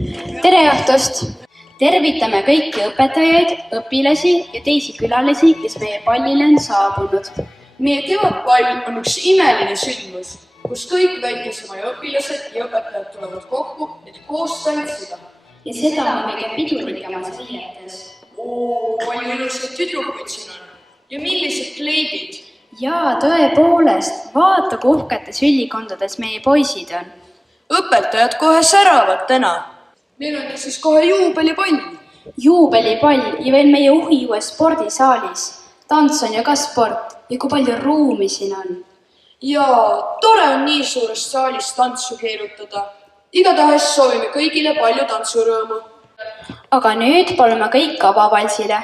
tere õhtust! Tervitame kõiki õpetajaid, õpilasi ja teisi külalisi, kes meie pallile on saabunud. Meie kevadpall on üks imeline sündmus, kus kõik väikesema õpilased ja õpetajad tulevad kokku, et koos tantsida. Ja seda on kõige pidulikemas riietes. Palju ilusaid tüdrukuid siin on. Ja millised kleidid? Jaa, tõepoolest, vaata kui uhketes ülikondades meie poisid on. Õpetajad kohe säravad täna. Meil on siis kohe juubelipall. Juubelipall ja veel meie uhiues spordisaalis. Tants on ju ka sport ja kui palju ruumi siin on. Jaa, tore on nii suures saalis tantsu keerutada. Igatahes soovime kõigile palju tantsurõõmu. Aga nüüd palume kõik avavalsile.